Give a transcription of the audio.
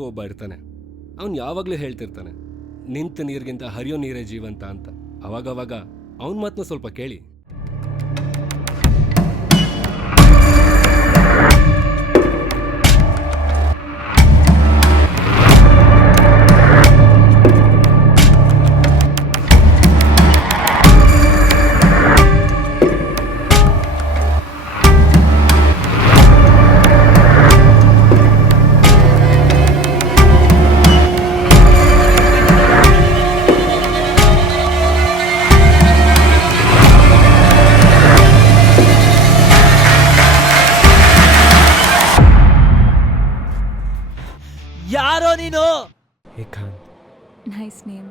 ಮಗು ಒಬ್ಬ ಇರ್ತಾನೆ. ಅವ್ನು ಯಾವಾಗಲೂ ಹೇಳ್ತಿರ್ತಾನೆ, ನಿಂತ ನೀರಿಗಿಂತ ಹರಿಯೋ ನೀರೇ ಜೀವಂತ ಅಂತ. ಅವಾಗವಾಗ ಅವನ ಮಾತನ್ನ ಸ್ವಲ್ಪ ಕೇಳಿ. ಯಾರೋ ನೀನು? ಏಕಾಂತ್. Nice name.